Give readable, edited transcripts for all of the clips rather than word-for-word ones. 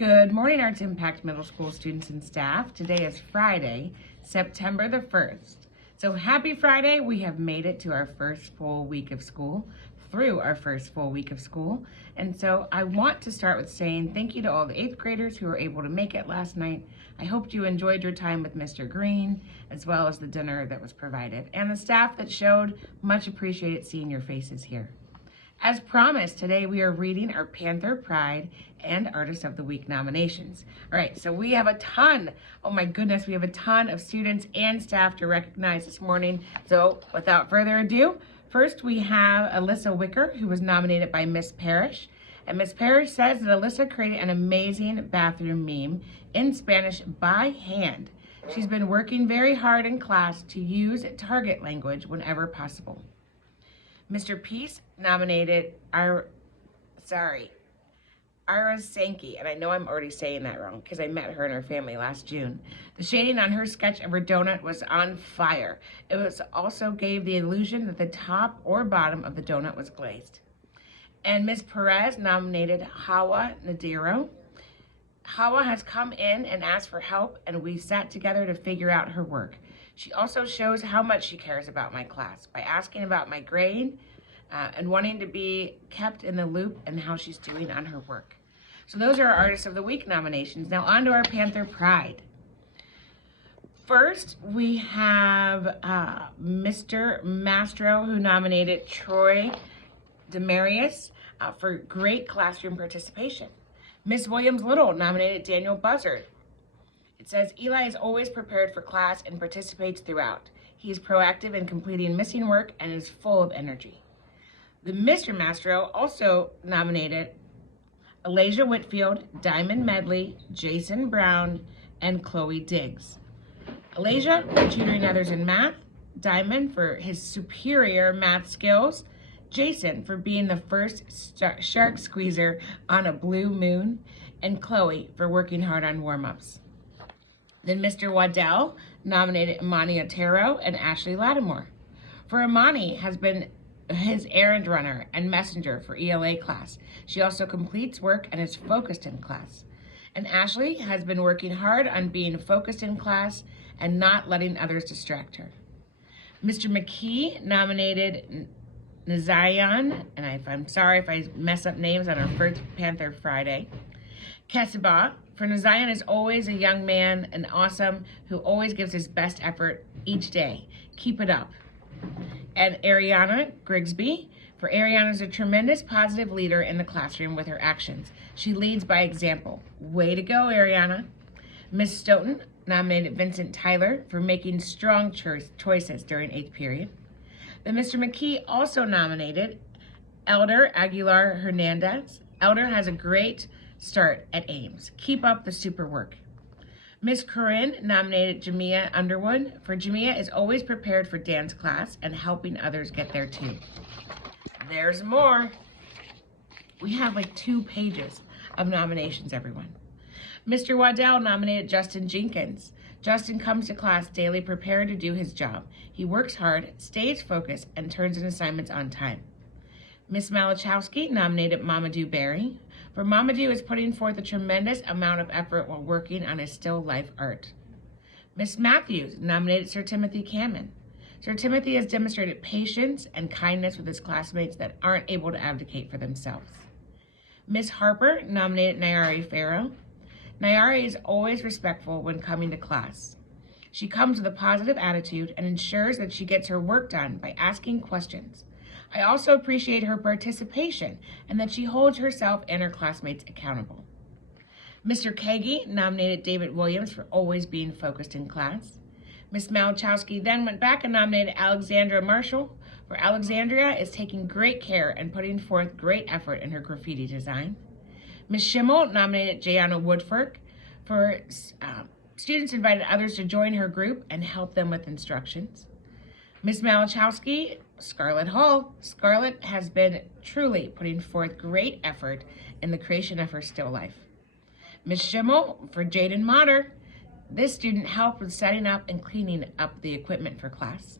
Good morning, Arts Impact Middle School students and staff. Today is Friday, September the 1st. So happy Friday. We have made it to our first full week of school, And so I want to start with saying thank you to all the 8th graders who were able to make it last night. I hope you enjoyed your time with Mr. Green, as well as the dinner that was provided, and the staff that showed. Much appreciated seeing your faces here. As promised, today we are reading our Panther Pride and Artist of the Week nominations. All right, so we have a ton, oh my goodness, we have a ton of students and staff to recognize this morning. So without further ado, first we have Alyssa Wicker, who was nominated by Miss Parrish. And Miss Parrish says that Alyssa created an amazing bathroom meme in Spanish by hand. She's been working very hard in class to use target language whenever possible. Mr. Peace nominated Ira Sankey, and I know I'm already saying that wrong because I met her and her family last June. The shading on her sketch of her donut was on fire. It was also gave the illusion that the top or bottom of the donut was glazed. And Ms. Perez nominated Hawa Nadiro. Hawa has come in and asked for help, and we sat together to figure out her work. She also shows how much she cares about my class by asking about my grade and wanting to be kept in the loop and how she's doing on her work. So those are our Artists of the Week nominations. Now on to our Panther Pride. First, we have Mr. Mastro, who nominated Troy Demarius for great classroom participation. Ms. Williams-Little nominated Daniel Buzzard. It says, Eli is always prepared for class and participates throughout. He is proactive in completing missing work and is full of energy. The Mr. Mastro also nominated Alasia Whitfield, Diamond Medley, Jason Brown, and Chloe Diggs. Alasia for tutoring others in math, Diamond for his superior math skills, Jason for being the first shark squeezer on a blue moon, and Chloe for working hard on warm-ups. Then Mr. Waddell nominated Imani Otero and Ashley Lattimore. For Imani has been his errand runner and messenger for ELA class. She also completes work and is focused in class. And Ashley has been working hard on being focused in class and not letting others distract her. Mr. McKee nominated Nazayan, and I'm sorry if I mess up names on our first Panther Friday, Kesaba. For Nazayan is always a young man and awesome who always gives his best effort each day. Keep it up. And Ariana Grigsby. For Ariana is a tremendous positive leader in the classroom with her actions. She leads by example. Way to go, Ariana. Miss Stoughton nominated Vincent Tyler for making strong choices during 8th period. Then Mr. McKee also nominated Elder Aguilar Hernandez. Elder has a great start at Ames. Keep up the super work. Miss Corinne nominated Jamia Underwood. For Jamia is always prepared for dance class and helping others get there too. There's more. We have like 2 pages of nominations, everyone. Mr. Waddell nominated Justin Jenkins. Justin comes to class daily prepared to do his job. He works hard, stays focused, and turns in assignments on time. Miss Malachowski nominated Mamadou Berry. For Mamadou is putting forth a tremendous amount of effort while working on his still life art. Miss Matthews nominated Sir Timothy Cameron. Sir Timothy has demonstrated patience and kindness with his classmates that aren't able to advocate for themselves. Miss Harper nominated Nayari Farrow. Nayari is always respectful when coming to class. She comes with a positive attitude and ensures that she gets her work done by asking questions. I also appreciate her participation and that she holds herself and her classmates accountable. Mr. Kagi nominated David Williams for always being focused in class. Miss Malachowski then went back and nominated Alexandra Marshall, for Alexandria is taking great care and putting forth great effort in her graffiti design. Ms. Schimmel nominated Jayana Woodford for students invited others to join her group and help them with instructions. Ms. Malachowski, Scarlett Hall. Scarlett has been truly putting forth great effort in the creation of her still life. Ms. Schimmel for Jaden Motter. This student helped with setting up and cleaning up the equipment for class.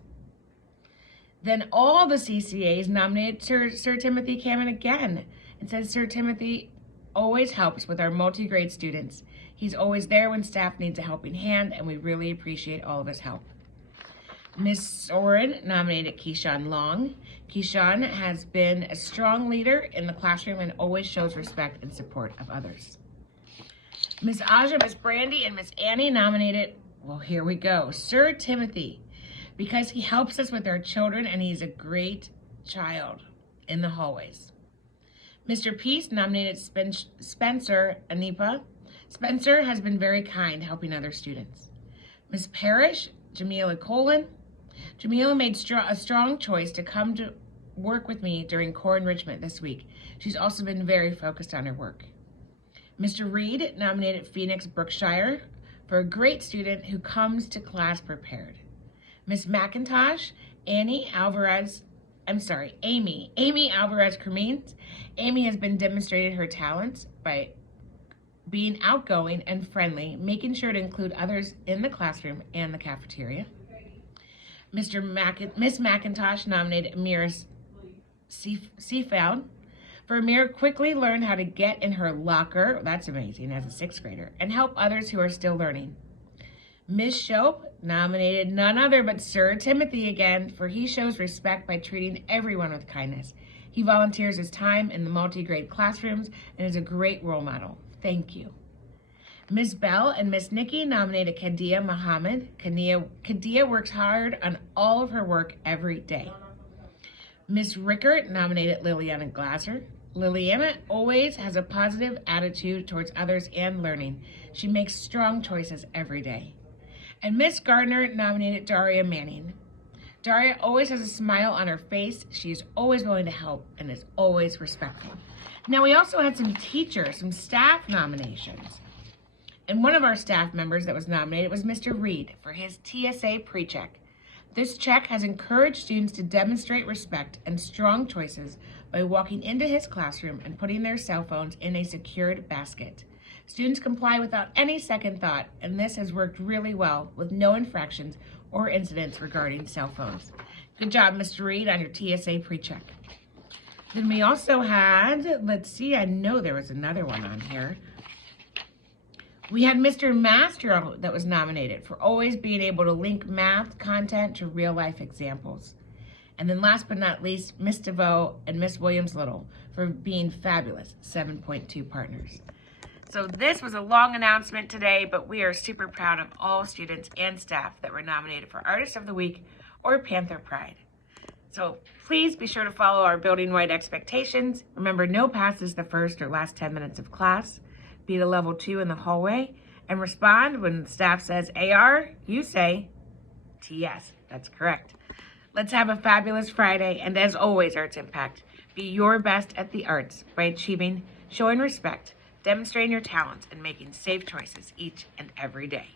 Then all the CCAs nominated Sir Timothy Cameron again. It says Sir Timothy always helps with our multi-grade students. He's always there when staff needs a helping hand, and we really appreciate all of his help. Ms. Soren nominated Keyshawn Long. Keyshawn has been a strong leader in the classroom and always shows respect and support of others. Ms. Aja, Ms. Brandy, and Ms. Annie nominated, well, here we go, Sir Timothy, because he helps us with our children and he's a great child in the hallways. Mr. Peace nominated Spencer Anipa. Spencer has been very kind, helping other students. Ms. Parrish, Jamila Colin. Jamila made a strong choice to come to work with me during core enrichment this week. She's also been very focused on her work. Mr. Reed nominated Phoenix Brookshire for a great student who comes to class prepared. Ms. McIntosh, Amy Alvarez Cremines. Amy has been demonstrated her talents by being outgoing and friendly, making sure to include others in the classroom and the cafeteria. Miss McIntosh nominated Amira Seafound. For Amira quickly learned how to get in her locker, that's amazing, as a 6th grader, and help others who are still learning. Ms. Shope nominated none other but Sir Timothy again, for he shows respect by treating everyone with kindness. He volunteers his time in the multi-grade classrooms and is a great role model. Thank you. Ms. Bell and Ms. Nikki nominated Kadia Muhammad. Kadia works hard on all of her work every day. Ms. Rickert nominated Liliana Glaser. Liliana always has a positive attitude towards others and learning. She makes strong choices every day. And Ms. Gardner nominated Daria Manning. Daria always has a smile on her face. She is always willing to help and is always respectful. Now, we also had some staff nominations. And one of our staff members that was nominated was Mr. Reed for his TSA pre-check. This check has encouraged students to demonstrate respect and strong choices by walking into his classroom and putting their cell phones in a secured basket. Students comply without any second thought, and this has worked really well with no infractions or incidents regarding cell phones. Good job, Mr. Reed, on your TSA pre-check. Then we also had, let's see, I know there was another one on here. We had Mr. Mastro that was nominated for always being able to link math content to real-life examples. And then last but not least, Miss DeVoe and Miss Williams-Little for being fabulous 7.2 partners. So this was a long announcement today, but we are super proud of all students and staff that were nominated for Artist of the Week or Panther Pride. So please be sure to follow our building-wide expectations. Remember, no passes the first or last 10 minutes of class. Be at a level 2 in the hallway, and respond when staff says AR, you say TS. That's correct. Let's have a fabulous Friday, and as always, Arts Impact, be your best at the arts by achieving, showing respect, demonstrating your talents, and making safe choices each and every day.